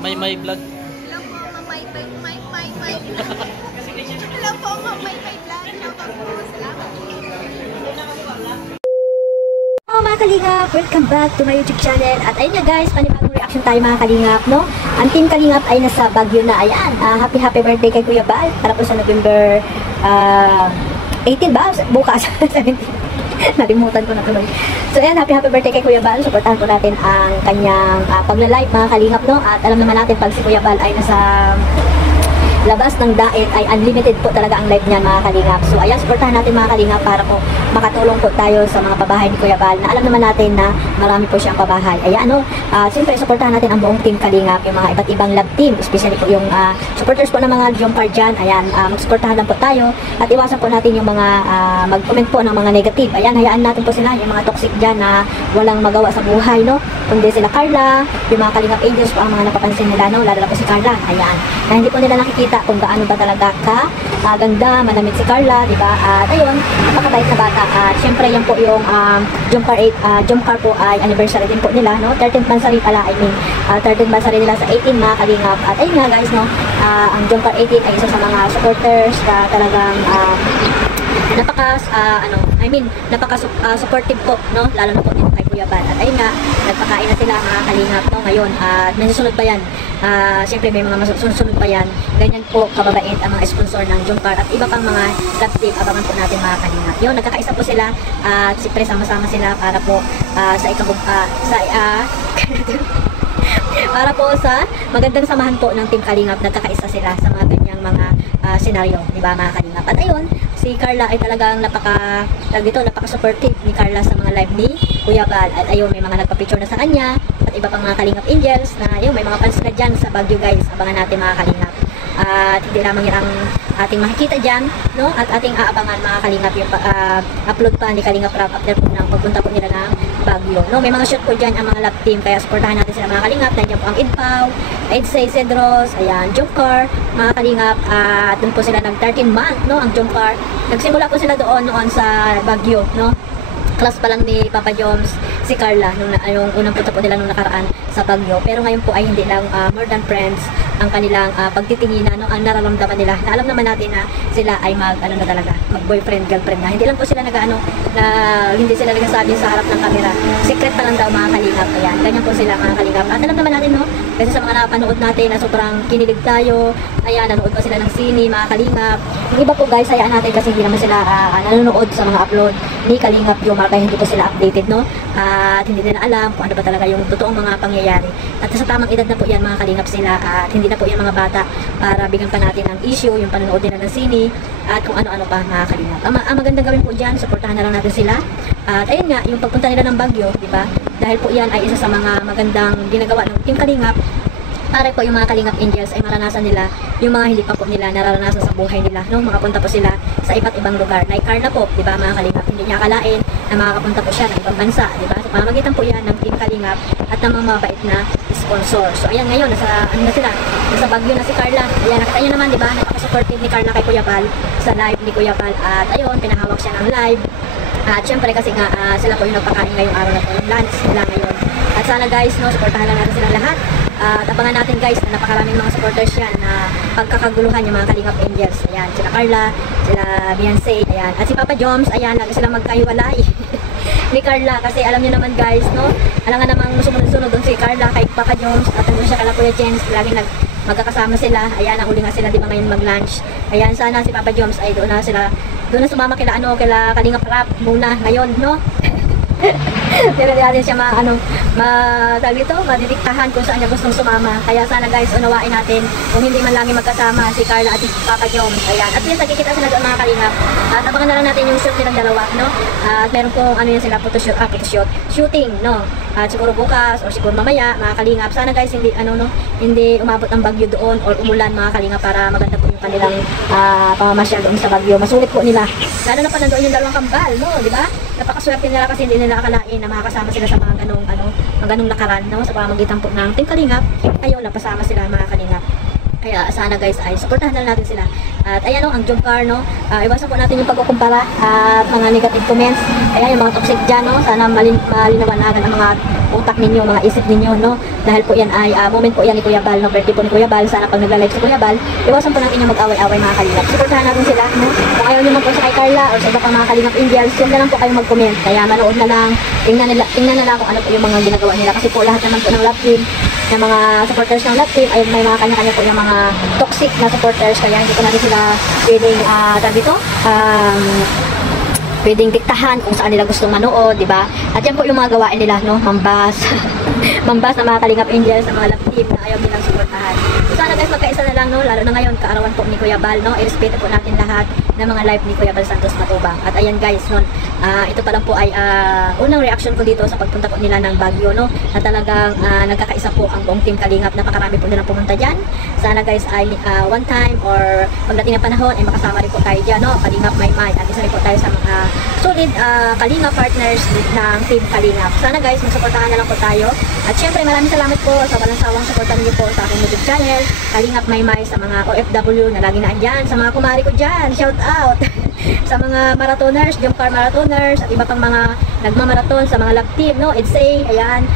May vlog. Hello po, may. Hello po, may vlog. Shoutout po. Salamat po. Hello mga kalingap! Welcome back to my YouTube channel. At ayun nga guys, panibagong reaction tayo mga kalingap, no? Ang team kalingap ay nasa Baguio na. Ayan, happy birthday kay Kuya Bal. Para po sa November 18 ba? Bukas. 17. Nalimutan ko na tuloy. So ayan, happy birthday kay Kuya Bal. Supportahan po natin ang kanyang pagla-live mga kalingap, no? At alam naman natin pag si Kuya Bal ay nasa labas ng diet ay unlimited po talaga ang live niyan mga kalingap. So ayan, supportahan natin mga kalingap para po makatulong po tayo sa mga pabahay ni Kuya Bal na alam naman natin na marami po siyang pabahay. Ayan, ano, siyempre supportahan natin ang buong team kalingap, yung mga iba't ibang love team, especially po yung supporters po ng mga jumper dyan. Ayan, magsuportahan lang po tayo at iwasan po natin yung mga mag-comment po ng mga negative. Ayan, hayaan natin po sila, yung mga toxic dyan na walang magawa sa buhay, no? Kundi sila Carla, yung mga kalingap angels po ang mga napapansin nila, no? Lalo na po si Carla. Ayan, na hindi po nila nakikita kung gaano ba talaga ganda, manamit si Carla, di ba? At ayun, napakabait na bata. At syempre yan po yung Jumcar po ay anniversary din po nila, no? 13th monthsary pala, I mean 13th monthsary nila sa 18 mga kalingap. At ayun nga guys, no? Ang Jumcar 18 ay isa sa mga supporters na talagang napaka supportive po, no? Lalo na po dito kay Kuya Bal. At ayun nga, nagpakain na sila mga kalingap, no? Ngayon, may susunod pa yan. Siyempre may mga susunod pa yan. Ganyan po kababait ang mga sponsor ng Jumcar at iba pang mga love team. Abangan po natin mga kalingap. Yun, nagkakaisa po sila at siyempre sama-sama sila para po para po sa magandang samahan po ng Team Kalingap. Nagkakaisa sila sa mga ganyang mga senaryo, di ba mga kalingap? At ayun, si Carla ay talagang napaka-supportive ni Carla sa mga live ni Kuya Bal. At ayun, may mga nagpa-picture na sa kanya at iba pang mga kalingap angels na yun, may mga fans na dyan sa Baguio guys. Abangan natin mga kalingap. At hindi lamang yan ang ating makikita dyan, no? At ating aabangan mga kalingap yung upload pa ni Kalingap Rap after po ng pagpunta po nila ng Baguio, no? May mga shoot po dyan ang mga love team, kaya supportahan natin sila mga kalingap. Nandiyan po ang Idpaw, Edsay, Cedros, ayan, Jumcar, mga kalingap. At doon po sila ng 13 month, no? Ang Jumcar, nagsimula po sila noon sa Baguio, no? Class pa lang ni Papa Joms si Carla yung unang punta po nila nung nakaraan sa Baguio. Pero ngayon po ay hindi lang more than friends ang kanilang pagtitinginan, no? Ang nararamdaman nila. Na alam naman natin na sila ay mag boyfriend, girlfriend na. Hindi lang po sila hindi sila nagsasabi sa harap ng camera. Secret pa lang daw mga kalingap. Ayan, ganyan po sila mga kalingap. At alam naman natin, no? Kasi sa mga napanood natin na sobrang kinilig tayo. Ayan, nanood pa sila ng sine, mga kalingap. Yung iba po guys, hayaan natin kasi hindi naman sila nanonood sa mga upload ni Kalingap Jomar, kaya hindi po sila updated, no? At hindi nila alam kung ano ba talaga yung totoong mga pangyayari. At sa tamang edad na po yan mga kalingap sila, at hindi na po yan mga bata para bigyan pa natin ng issue, yung panonood nila ng sine at kung ano-ano pa mga kalingap. Ang magandang gawin po dyan, supportahan na lang natin sila. At ayun nga, yung pagpunta nila ng Baguio, di ba? Dahil po yan ay isa sa mga magandang ginagawa ng Team Kalingap para po yung mga Kalingap Angels ay maranasan nila yung mga hindi pa po nila nararanasan sa buhay nila, no? Makapunta po sila sa iba't ibang lugar. Like Carla po, di ba mga Kalingap, hindi niya akalain na makakapunta po siya ng ibang bansa, di ba? So pamamagitan po yan ng Team Kalingap at ng mga mabait na sponsor. So ayan, ngayon nasa Baguio na si Carla. Ayan, nakita niyo naman, di ba? Napaka-supportive ni Carla kay Kuya Bal sa live ni Kuya Bal. At ayun, pinahawak siya ng live. At syempre kasi nga sila po yung nagpakain ngayong araw na po, yung lunch nila ngayon. At sana guys, no, supportahan lang natin sila lahat. At abangan natin guys na napakaraming mga supporters yan na pagkakaguluhan yung mga Kalingap Angels. Ayan, sila Carla, sila Beyonce, ayan. At si Papa Joms, ayan, lagi silang magkahiwalay ni Carla. Kasi alam niyo naman guys, no, alam nga namang sumunod-sunod doon si Carla kay Papa Joms at doon siya kala Kuya Jens, lagi magkakasama sila. Ayan, ang uli nga sila, di ba ngayon mag-lunch. Ayan, sana si Papa Joms ay doon na sumama kila Kalingap Rap muna ngayon, no? Pero di natin siya madidiktahan kung saan niya gustong sumama. Kaya sana guys, unawain natin kung hindi man lagi magkasama si Carla at si Papa Joms. Ayan, at least nagkikita sila doon mga kalingap. At abangan na lang natin yung shoot nilang dalawa, no? At meron pong sila shooting, no? At siguro bukas o siguro mamaya mga kalingap. Sana guys hindi umabot ang bagyo doon or umulan mga kalingap para maganda po yung kanilang pamamasyal doon sa Baguio. Masulit po nila. Lalo na pa nandoon yung dalawang kambal, no? Di ba? Napakaswerte nila kasi hindi nila akalain na makakasama sila sa mga ganong lakaran, no? Sa pamamagitan po ng Team Kalingap. Ayun, napasama sila mga kalingap. Kaya sana guys ay supportahan na natin sila. At ayan o, ang job car, no? Iwasan po natin yung pagkukumpara at mga negative comments. Ayan yung mga toxic dyan, no? Sana malinawagan ang mga utak ninyo, mga isip ninyo, no? Dahil po yan ay moment po yan ni Kuya Bal, no? Birthday po ni Kuya Bal. Sana pag nagla-live si Kuya Bal, iwasan po natin yung mag-away-away mga kalingap. Supportahan natin sila, no? Kung ayaw nyo man po sa kay Carla o sa iba pang mga kalingap Indians, huwag na lang po kayo mag-comment. Kaya manood na lang, tingnan na lang kung ano po yung mga ginagawa nila. Kasi po lahat naman po ng love team, ng mga supporters ng love team ay may mga kanya-kanya po yung mga toxic na supporters, kaya hindi ko natin sila pwedeng pwedeng diktahan kung saan nila gustong manood, di ba? At yan po yung mga gawain nila, no? Mambas. Mambas na mga kalingap angels, sa mga love team na ayaw nilang suportahan. So sana guys, magkaisa na lang, no? Lalo na ngayon, kaarawan po ni Kuya Bal, no? I-respeto po natin lahat ng mga live ni Kuya Bal Santos Matubang. At ayan guys, no? Ito pa lang po ay unang reaction ko dito sa pagpunta po nila ng Baguio, no? Na talagang nagkakaisa po ang buong team kalingap. Napakarami po nilang pumunta dyan. Sana guys ay one time or pagdating ng panahon ay makasama rin po tayo dyan, no? Kalingap Maymay. At isa rin po tayo sa mga solid kalingap partners ng team kalingap. Sana guys, magsuportahan na lang po tayo. At syempre maraming salamat po sa walang sawang suportahan niyo po sa aking YouTube channel, Kalingap Maymay, sa mga OFW na lagi na andyan, sa mga kumari ko dyan, shout out! Sa mga marathoners, jump car marathoners, at iba pang mga nagmamarathon sa mga love team, no? It's a, ayan,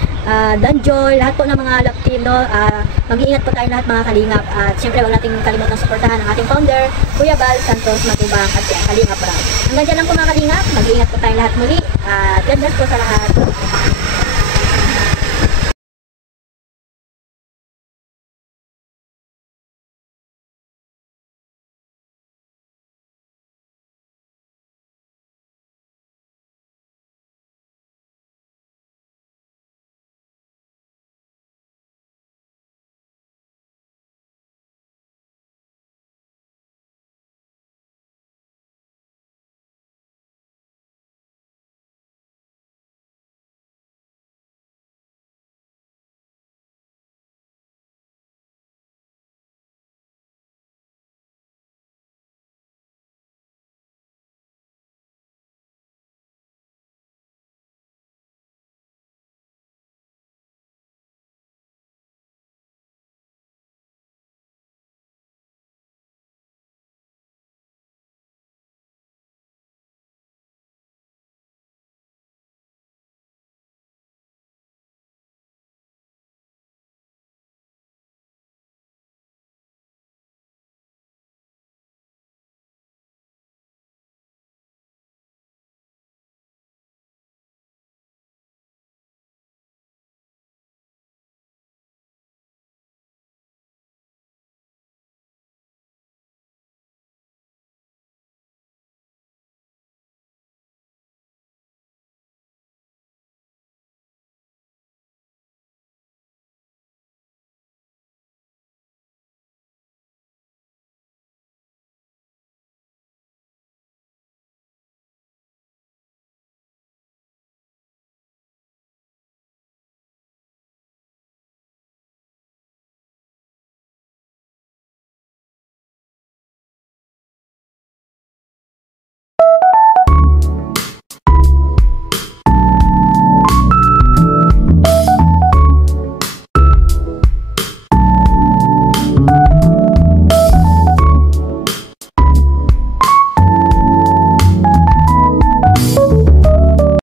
Danjoy, lahat po ng mga love team, no? Mag-iingat po tayo lahat mga kalingap. At syempre, huwag nating kalimutang suportahan ang ating founder, Kuya Bal Santos Matubang at si Kalingap Round. Hanggang dyan lang po mga kalingap, mag-iingat po tayo lahat muli. God bless po sa lahat.